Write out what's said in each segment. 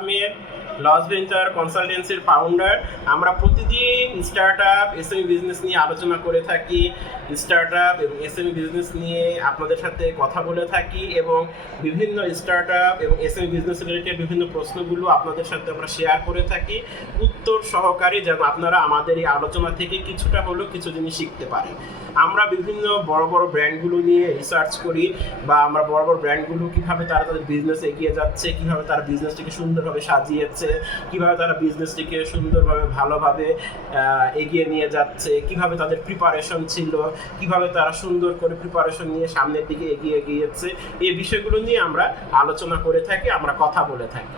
Ahmed loss venture কনসালটেন্সির founder আমরা প্রতিদিন স্টার্ট আপ এসএমই বিজনেস নিয়ে আলোচনা করে থাকি। স্টার্ট আপ এবং এসএমই বিজনেস নিয়ে আপনাদের সাথে কথা বলে থাকি এবং বিভিন্ন স্টার্ট আপ এবং এসএমই বিজনেস রিলেটেড বিভিন্ন প্রশ্নগুলো আপনাদের সাথে আমরা শেয়ার করে থাকি। উত্তর সহকারে যেন আপনারা আমাদের এই আলোচনা থেকে কিছুটা হলেও কিছু জিনিস শিখতে পারেন। আমরা বিভিন্ন বড় বড় ব্র্যান্ডগুলো নিয়ে রিসার্চ করি বা আমরা বড় বড় ব্র্যান্ডগুলো কীভাবে তারা তাদের বিজনেস এগিয়ে যাচ্ছে, কীভাবে তারা বিজনেসটিকে সুন্দরভাবে সাজিয়েছে কীভাবে তারা বিজনেসটিকে সুন্দরভাবে, ভালোভাবে এগিয়ে নিয়ে যাচ্ছে, কীভাবে তাদের প্রিপারেশন ছিল, কীভাবে তারা সুন্দর করে প্রিপারেশন নিয়ে সামনের দিকে এগিয়ে গিয়েছে এই বিষয়গুলো নিয়ে আমরা আলোচনা করে থাকি, আমরা কথা বলে থাকি।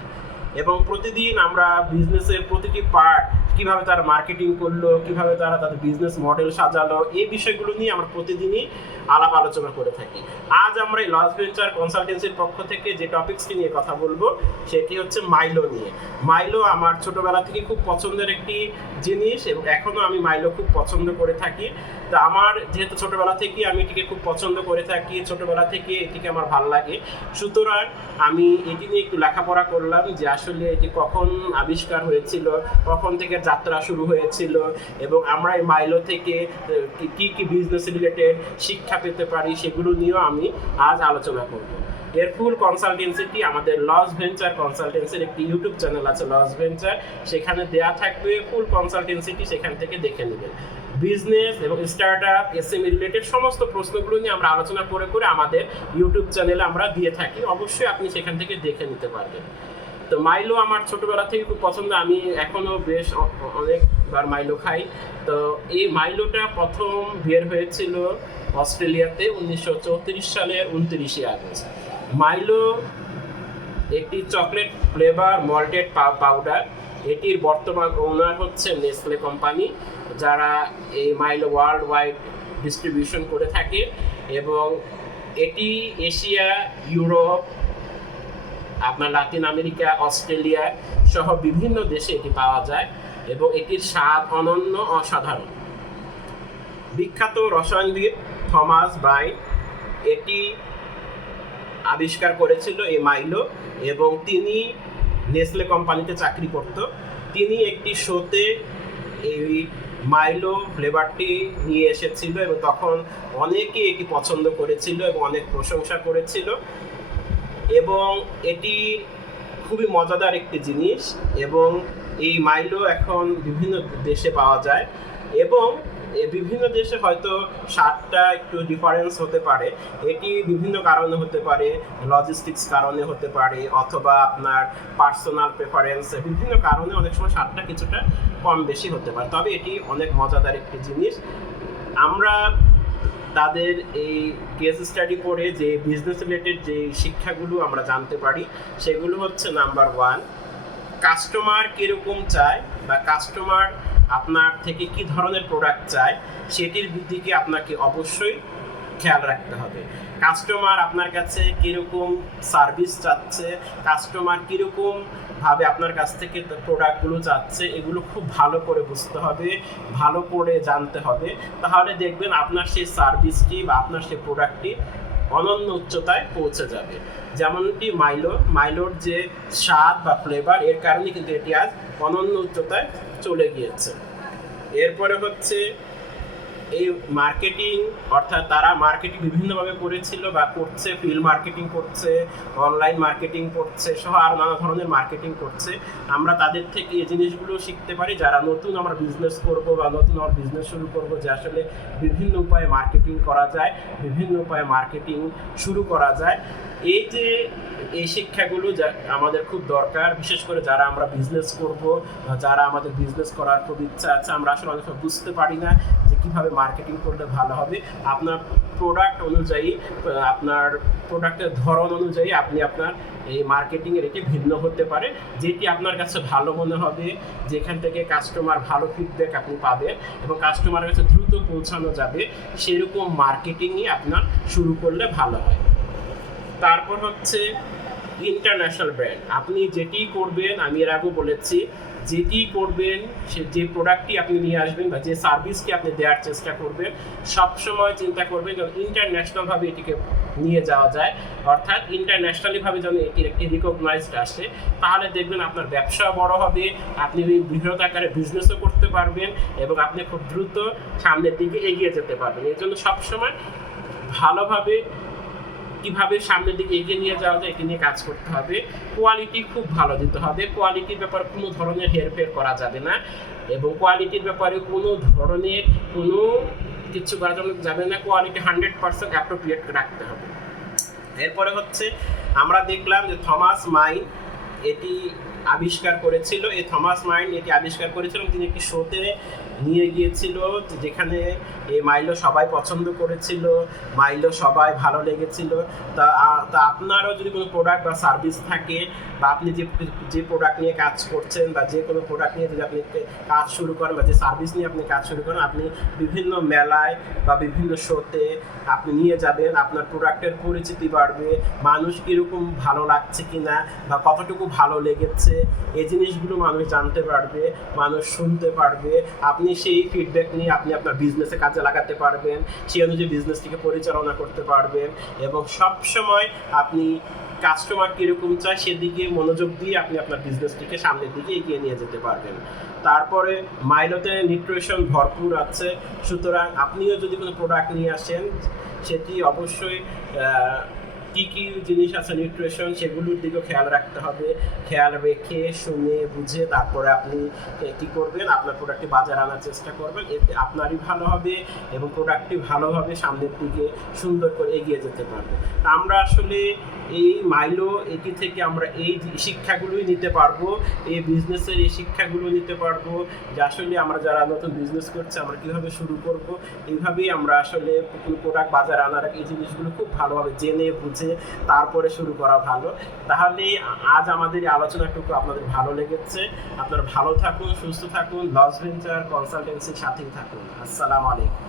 এবং প্রতিদিন আমরা বিজনেসের প্রতিটি পার্ট কীভাবে তারা মার্কেটিং করল, কীভাবে তারা তাদের বিজনেস মডেল সাজালো, এই বিষয়গুলো নিয়ে আমরা প্রতিদিনই আলাপ আলোচনা করে থাকি। আজ আমরা এই লস ভেঞ্চার কনসালটেন্সির পক্ষ থেকে যে টপিক্সটি নিয়ে কথা বলব, সেটি হচ্ছে মাইলো নিয়ে। মাইলো আমার ছোটবেলা থেকে খুব পছন্দের একটি জিনিস এবং এখনও আমি মাইলো খুব পছন্দ করে থাকি। তো আমার যেহেতু ছোটবেলা থেকে আমি এটিকে খুব পছন্দ করে থাকি, ছোটবেলা থেকে এটিকে আমার ভালো লাগে। সুতরাং আমি এটি নিয়ে একটু লেখাপড়া করলাম যে আসলে এটি কখন আবিষ্কার হয়েছিল, কখন থেকে যাত্রা শুরু হয়েছিল এবং আমরা এই মাইলো থেকে কি কি বিজনেস রিলেটেড শিক্ষা পেতে পারি সেগুলো নিয়েও আমি আজ আলোচনা করব। এর ফুল কনসালটেন্সিটি আমাদের লস ভেঞ্চার কনসালটেন্সির একটি ইউটিউব চ্যানেল আছে লস ভেঞ্চার সেখানে দেয়া থাকবে ফুল কনসালটেন্সিটি সেখান থেকে দেখে নেবেন। বিজনেস এবং স্টার্ট আপ এসএমই রিলেটেড সমস্ত প্রশ্নগুলো নিয়ে আমরা আলোচনা করে করে আমাদের ইউটিউব চ্যানেলে আমরা দিয়ে থাকি। অবশ্যই আপনি সেখান থেকে দেখে নিতে পারবেন। তো মাইলো আমার ছোটবেলা থেকে খুব পছন্দ। আমি এখনও বেশ অনেকবার মাইলো খাই। তো এই মাইলোটা প্রথম বের হয়েছিল অস্ট্রেলিয়াতে উনিশশো চৌত্রিশ সালের উনত্রিশে আগস্ট। মাইলো একটি চকলেট ফ্লেভার মল্টেড পাউডার। এটির বর্তমান ওনার হচ্ছে নেসলে কোম্পানি, যারা এই মাইলো ওয়ার্ল্ড ওয়াইড ডিস্ট্রিবিউশন করে থাকে। এবং এটি এশিয়া, ইউরোপ আপনার লাতিন আমেরিকা, অস্ট্রেলিয়া সহ বিভিন্ন দেশে এটি পাওয়া যায় এবং এটির স্বাদ অনন্য অসাধারণ। বিখ্যাত রসায়নবিদ থমাস ব্রাইন এটি আবিষ্কার করেছিল এই মাইলো এবং তিনি নেসলে কোম্পানিতে চাকরি করত। তিনি একটি শোতে এই মাইলো ফ্লেভারটি নিয়ে এসেছিল এবং তখন অনেকে এটি পছন্দ করেছিল এবং অনেক প্রশংসা করেছিল। এবং এটি খুবই মজাদার একটি জিনিস এবং এই মাইলো এখন বিভিন্ন দেশে পাওয়া যায় এবং বিভিন্ন দেশে হয়তো স্বাদটা একটু ডিফারেন্স হতে পারে। এটি বিভিন্ন কারণে হতে পারে লজিস্টিক্স কারণে হতে পারে অথবা আপনার পার্সোনাল প্রেফারেন্স বিভিন্ন কারণে অনেক সময় স্বাদটা কিছুটা কম বেশি হতে পারে। তবে এটি অনেক মজাদার একটি জিনিস। আমরা তাদের এই কেস স্টাডি পড়ে যে বিজনেস রিলেটেড যে শিক্ষাগুলো আমরা জানতে পারি, সেগুলো হচ্ছে নাম্বার ওয়ান কাস্টমার কীরকম চায় বা কাস্টমার আপনার থেকে কি ধরনের প্রোডাক্ট চায়, সেটির দিকে আপনাকে অবশ্যই খেয়াল রাখতে হবে। কাস্টমার আপনার কাছে কীরকম সার্ভিস চাচ্ছে কাস্টমার কীরকম ভাবে আপনার কাছ থেকে প্রোডাক্টগুলো চাচ্ছে, এগুলো খুব ভালো করে বুঝতে হবে, ভালো করে জানতে হবে। তাহলে দেখবেন আপনার সেই সার্ভিসটি বা আপনার সেই প্রোডাক্টটি অনন্য উচ্চতায় পৌঁছে যাবে। যেমনটি মাইলো মাইলোর যে স্বাদ বা ফ্লেভার এর কারণে কিন্তু এটি আজ অনন্য উচ্চতায় চলে গিয়েছে। এরপরে হচ্ছে এই মার্কেটিং অর্থাৎ তারা মার্কেটিং বিভিন্নভাবে করেছিল বা করছে ফিল্ড মার্কেটিং করছে অনলাইন মার্কেটিং করছে সহ আরও নানা ধরনের মার্কেটিং করছে। আমরা তাদের থেকে এই জিনিসগুলো শিখতে পারি। যারা নতুন আমরা বিজনেস করব বা নতুন আমার বিজনেস শুরু করব, যে আসলে বিভিন্ন উপায়ে মার্কেটিং করা যায়, বিভিন্ন উপায়ে মার্কেটিং শুরু করা যায়। এই যে এই শিক্ষাগুলো যা আমাদের খুব দরকার, বিশেষ করে যারা আমরা বিজনেস করব যারা আমাদের বিজনেস করার খুব ইচ্ছা আছে, আমরা আসলে অনেক বুঝতে পারি না কীভাবে মার্কেটিং করলে ভালো হবে, আপনার প্রোডাক্ট অনুযায়ী আপনার প্রোডাক্টের ধরন অনুযায়ী আপনি আপনার এই মার্কেটিংয়ের এটি ভিন্ন হতে পারে, যেটি আপনার কাছে ভালো মনে হবে, যেখান থেকে কাস্টমার ভালো ফিডব্যাক আপনি পাবেন এবং কাস্টমারের কাছে দ্রুত পৌঁছানো যাবে, সেরকম মার্কেটিংই আপনার শুরু করলে ভালো হয়। তারপর হচ্ছে ইন্টারন্যাশনাল ব্র্যান্ড আপনি যেটি করবেন, আমি এর আগেও বলেছি, যেটি করবেন, সে যে প্রোডাক্টটি আপনি নিয়ে আসবেন বা যে সার্ভিসটি আপনি দেওয়ার চেষ্টা করবেন, সবসময় চিন্তা করবেন যেন ইন্টারন্যাশনালভাবে এটিকে নিয়ে যাওয়া যায়। অর্থাৎ ইন্টারন্যাশনালিভাবে যেন এটির একটি রিকগনাইজড আসে, তাহলে দেখবেন আপনার ব্যবসা বড় হবে, আপনি বৃহৎ আকারে বিজনেসও করতে পারবেন এবং আপনি খুব দ্রুত সামনের দিকে এগিয়ে যেতে পারবেন। এর জন্য সবসময় ভালোভাবে কীভাবে সামনের দিকে এগিয়ে নিয়ে যাওয়া যায় এটি নিয়ে কাজ করতে হবে। কোয়ালিটি খুব ভালো দিতে হবে। কোয়ালিটির ব্যাপারে কোনো ধরনের হেরফের করা যাবে না এবং কোয়ালিটির ব্যাপারে কোনো ধরনের কোনো কিছু করা যাবে না কোয়ালিটি হান্ড্রেড পার্সেন্ট অ্যাপ্রোপ্রিয়েট রাখতে হবে। এরপরে হচ্ছে আমরা দেখলাম যে থমাস মাইন এটি আবিষ্কার করেছিল। এই থমাস মাইন এটি আবিষ্কার করেছিল তিনি একটি শোতে নিয়ে গিয়েছিল, যেখানে এই মাইলো সবাই পছন্দ করেছিল, মাইলো সবাই ভালো লেগেছিল। তা তা আপনারও যদি কোনো প্রোডাক্ট বা সার্ভিস থাকে, বা আপনি যে যে প্রোডাক্ট নিয়ে কাজ করছেন, বা যে কোনো প্রোডাক্ট নিয়ে যদি আপনি কাজ শুরু করেন, বা যে সার্ভিস নিয়ে আপনি কাজ শুরু করেন, আপনি বিভিন্ন মেলায় বা বিভিন্ন শোতে আপনি নিয়ে যাবেন, আপনার প্রোডাক্টের পরিচিতি বাড়বে, মানুষ কীরকম ভালো লাগছে কিনা, বা কতটুকু ভালো লেগেছে, এই জিনিসগুলো মানুষ জানতে পারবে, মানুষ শুনতে পারবে। আপনি সেই ফিডব্যাক নিয়ে আপনি আপনার বিজনেসে কাজে লাগাতে পারবেন, সেই অনুযায়ী বিজনেসটিকে পরিচালনা করতে পারবেন এবং সব সময় আপনি কাস্টমার কীরকম চায় সেদিকে মনোযোগ দিয়ে আপনি আপনার বিজনেসটিকে সামনের দিকে এগিয়ে নিয়ে যেতে পারবেন। তারপরে মাইলোতে নিউট্রিশন ভরপুর আছে, সুতরাং আপনিও যদি কোনো প্রোডাক্ট নিয়ে আসেন, সেটি অবশ্যই কি কি জিনিস আছে নিউট্রিশন সেগুলোর দিকেও খেয়াল রাখতে হবে। খেয়াল রেখে, শুনে, বুঝে তারপরে আপনি কি করবেন? আপনার প্রোডাক্টটি বাজারে আনার চেষ্টা করবেন। এতে আপনারই ভালো হবে এবং প্রোডাক্টটি ভালোভাবে সামনের দিকে সুন্দর করে এগিয়ে যেতে পারবে। তা আমরা আসলে এই মাইলো এটি থেকে আমরা এই শিক্ষাগুলোই নিতে পারব, এই বিজনেসের এই শিক্ষাগুলো নিতে পারব যে আসলে আমরা যারা নতুন বিজনেস করছে, আমরা কীভাবে শুরু করব? এইভাবেই আমরা আসলে প্রোডাক্ট বাজারে আনার এই জিনিসগুলো খুব ভালোভাবে জেনে, বুঝে তারপরে শুরু করা ভালো। তাহলে আজ আমাদের এই আলোচনাটুকু আপনাদের ভালো লেগেছে। আপনারা ভালো থাকুন, সুস্থ থাকুন, লস ভেঞ্চার কনসালটেন্সির সাথেই থাকুন। আসসালামু আলাইকুম।